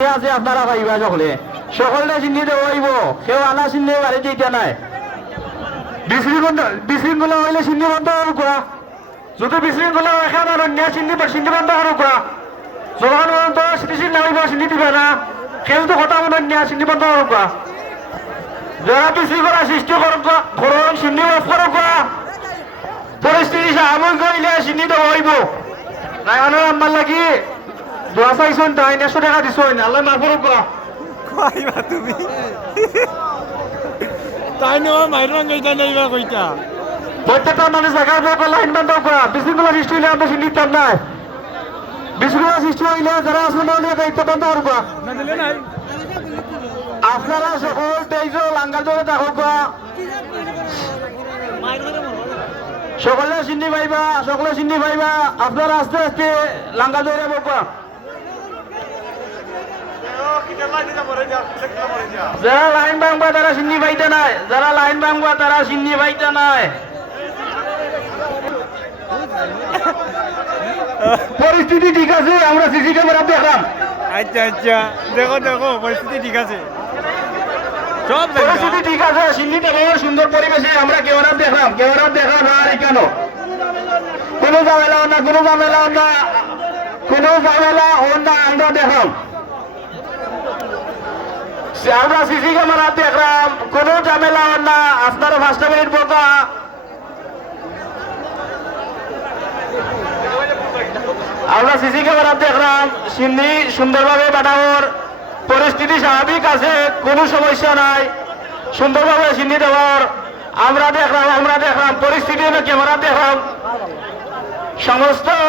আছে আপনারা পাইবা সকলে? সকলে চিনি দেব সেও আনা চিনি বাড়ি যেটা নাই? বিশৃঙ্খলা হইলে চিনি বন্ধ হব কোৱা। যদি বিশৃঙ্খলা এখন আর অন্য চিনি চিনি বন্ধ হব কোৱা। যখন পর্যন্ত স্থিতিশীল নামিব চিনি দিবে না। খেলতো কথা মনে নিয়ে চিনি বন্ধ হব কোৱা। যারা বিশৃঙ্খলা সৃষ্টি করুক করুন চিনি অফ করুক পরিস্থিতি করিলে চিনি দেব হইব রায়হানের আম্মার লাগি। দোয়া চাইছেন তাই নেশো টাকা দিছেন আল্লাহ কোৱা কইবা তুমি? তাই নেওয়া মাইর ভাঙাইতা নাইবা কইতা? প্রত্যেকটা মানুষ জায়গায় যাবে লাইন বন্ধ করা বিশৃঙ্খলা সৃষ্টি হইলে আমরা নিতাম নাই। বিশৃঙ্খলা সৃষ্টি হইলে যারা আসলে না দায়িত্ব বন্ধ করবা না আপনারা সকল তেইশ লাঙ্গাল ধরে থাকুক সকলে চিনি পাইবা সকলে চিনি পাইবা আপনারা আস্তে আস্তে লাঙ্গাল ধরে বকবা যারা লাইন ভাঙবা তারা চিনি পাইতে নাই। যারা লাইন ভাঙবা তারা চিনি পাইতে নাই। পরিস্থিতি ঠিক আছে আমরা সিসি ক্যামেরা দেখলাম। আচ্ছা আচ্ছা। দেখো দেখো পরিস্থিতি ঠিক আছে। সব পরিস্থিতি ঠিক আছে সিন্নি দেখো সুন্দর পরিবেশে আমরা দেখলাম। ক্যামেরা দেখলাম আর কেন কোনো ঝামেলা না কোনো ঝামেলা না কোনো ঝামেলা না আমরা দেখলাম। আমরা সিসি ক্যামেরা দেখলাম, কোনো ঝামেলা না আপনারা পাঁচটা মিনিট বোকা আমরা সিসি ক্যামেরা দেখলাম, সিন্নি সুন্দরভাবে বাটানোর পরিস্থিতি স্বাভাবিক আছে, কোনো সমস্যা নাই। সুন্দরভাবে সিন্নি দেওয়ার, আমরা দেখলাম আমরা দেখলাম, পরিস্থিতি ক্যামেরা দেখলাম। সমস্ত